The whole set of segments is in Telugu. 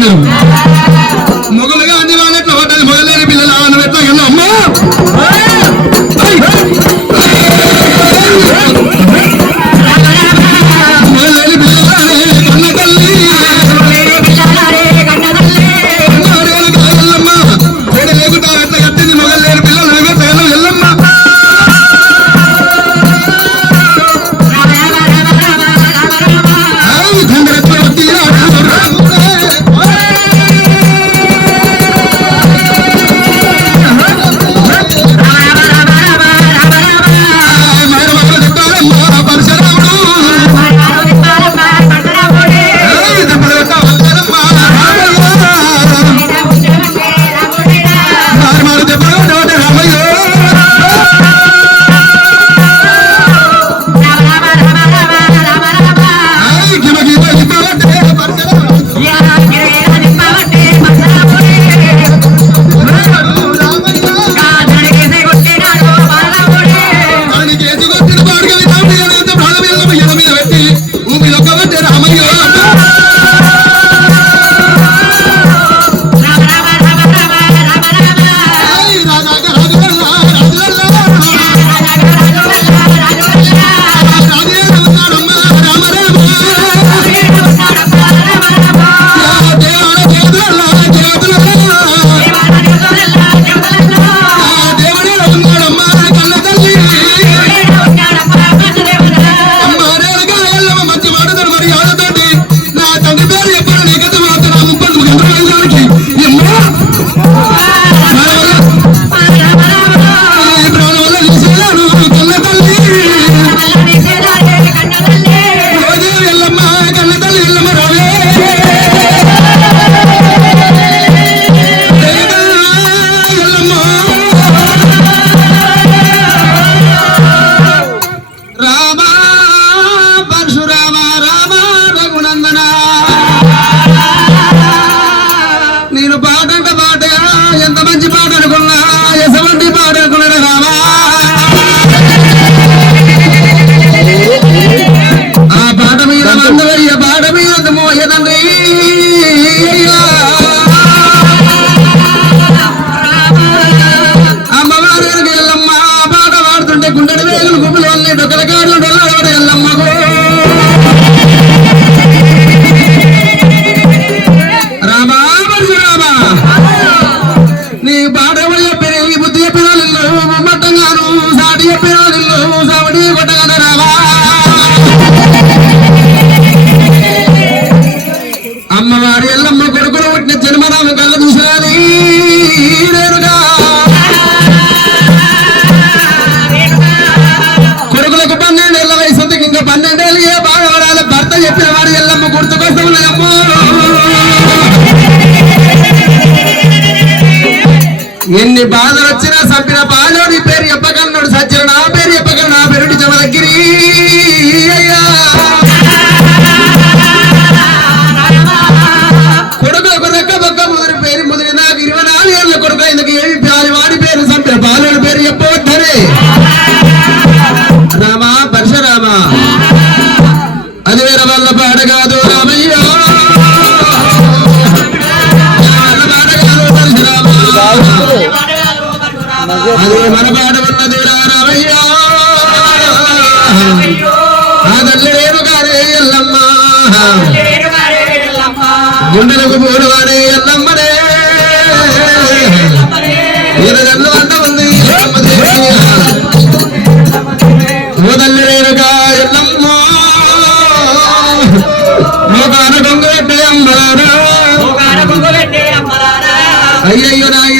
Hallelujah. ఎన్ని బాధలు వచ్చినా చంపిన అదే మన పాట ఉన్నది రారయ్యా తల్లి వేరు గారే ఎల్లమ్మ గుండెలకు పోరు వాడే ఎల్లమ్మనే ఉంది అయ్యయ్యో నాయ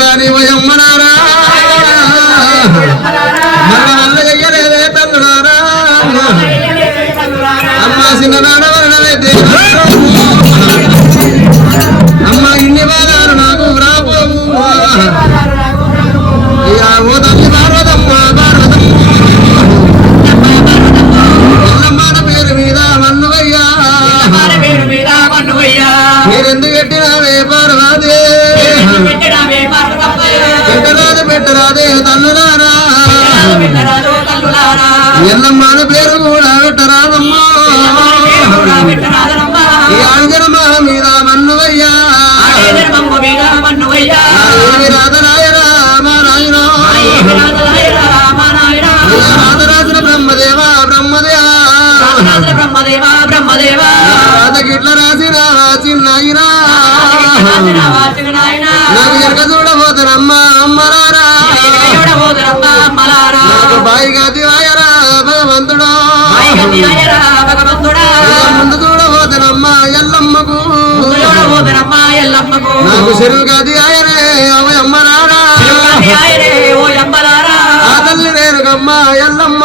الأغفار ويوم కల్లులారా ఎల్లమ్మని పేరు కూడా పెట్టరాదమ్మా. ఈ ఆంజనమ్మ మీద మన్నువయ్యా. ఆడేదనమ్మ మీద మన్నువయ్యా ఏమి రాధరాయరా మా నాయన ఏమి రాజరాయరా రామ నాయనా రాధరాజుల బ్రహ్మదేవ బ్రహ్మదేవ బ్రహ్మదేవా రాధగిట్ల రాసిన చిన్నాయినా నాకు ఎరక చూడబోతున్నమ్మ అమ్మలారా. నాకు బాయిగా ముందు ఎల్లమ్మకు. నాకు అమ్మరారా తిరుపతి ఆయరే ఓ ఎమ్మలారా ఆ తల్లి నేనుగమ్మ ఎల్లమ్మ.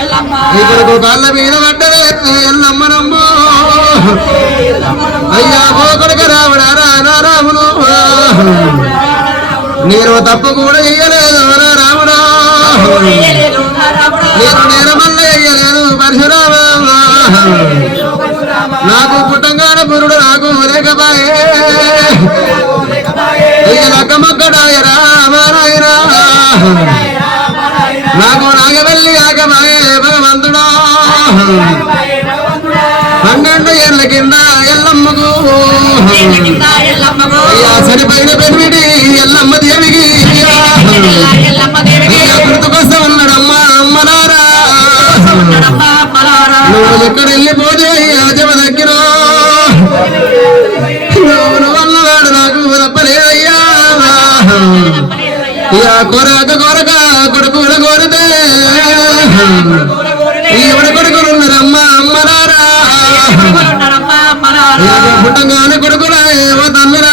ఎల్లమ్మ. ఇప్పుడు కాళ్ళ మీద పడ్డదే ఎల్లమ్మనమ్మ అయ్యా ఓ కొడుక రావడారా నా రాములు నేను తప్పు కూడా చెయ్యలేదు నా రాముడా. నేను నేరమల్ల చెయ్యలేదు పరశురామ నాకు పుట్టంగాన పురుడు నాకు లేకపాయే లక్కమక్కడాయ రామారాయణ నాకు నాగవల్లి ఆగమాయే భగవంతుడా. పన్నెండు ఏళ్ళ కింద ఎల్లమ్మకు. చనిపోయిన పెరిమిడి కొరక కొరక కొడుకుల కోరితే. ఈవిడ కొడుకులు ఉన్నారమ్మా ఇక పుట్టంగానే కొడుకులా ఏమో తమ్మినారా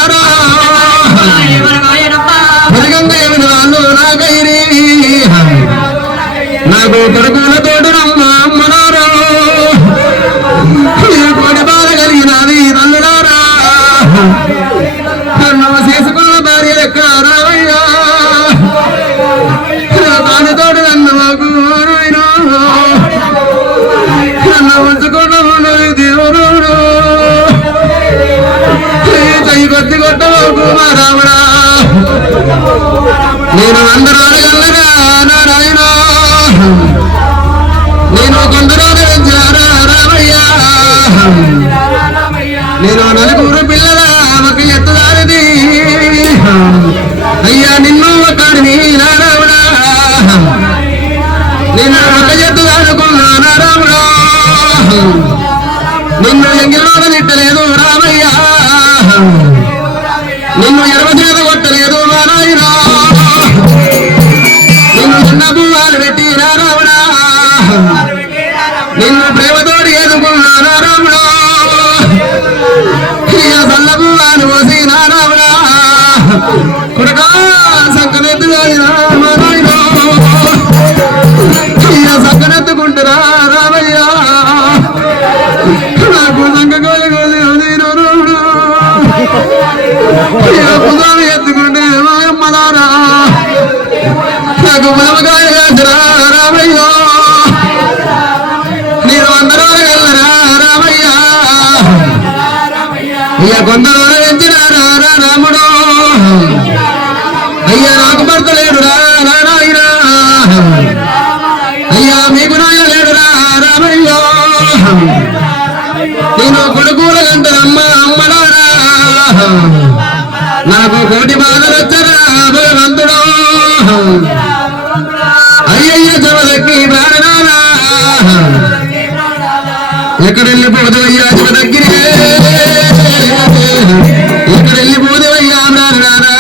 నేను కొందరు పెంచారా రామయ్యా నేను నలుగురు పిల్లల ఒక ఎత్తదారిది అయ్యా నిన్ను ఒకరిని నారావుడా నిన్ను ఒక ఎత్తుదారుకున్నా నారావుడా నిన్ను ఎంగిలో తిట్టలేదు రామయ్యా. నిన్ను ఇరవై ఎత్తుకుంటే మాయమ్మలారా నాకు మనమకాయ రామయ్య నేను అందరూ వెళ్ళరా రామయ్య. ఇక కొందరు పెంచినారా రా రాముడు. కోటి బాధలు వచ్చరా భగవంతుడు అయ్యయ్య చవదక్కి ప్రాణనారా ఎక్కడ వెళ్ళిపోదవయ్యా శివ దగ్గరే ఎక్కడ వెళ్ళిపోదవయ్యా ప్రాణనారా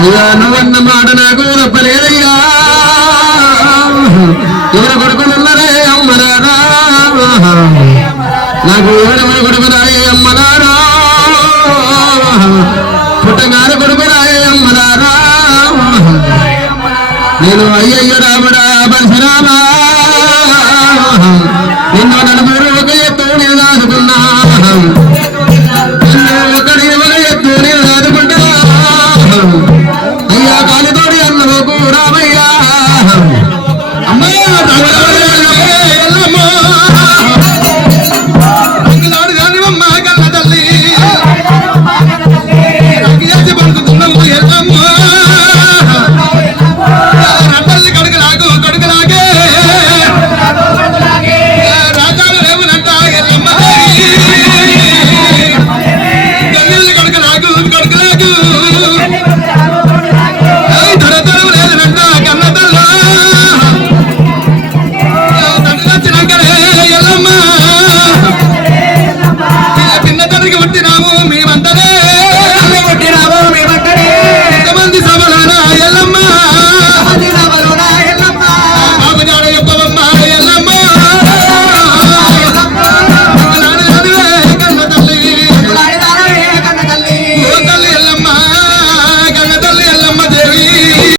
అయ్యా నువ్వన్న మాట నాకు తప్పలేదయ్యా. ఎవరు కొడుకులు ఉన్నారే అమ్మరారా నాకు ఎవరెవరు కొడుకురాయే అమ్మరారా పుట్టగారు కొడుకు అమ్మలారా నేను అయ్యయ్య రాముడా పరశురామా నిన్ను నడుపు ಜಾರಿಗೆ ಹೊಂಟಿ ನಾವು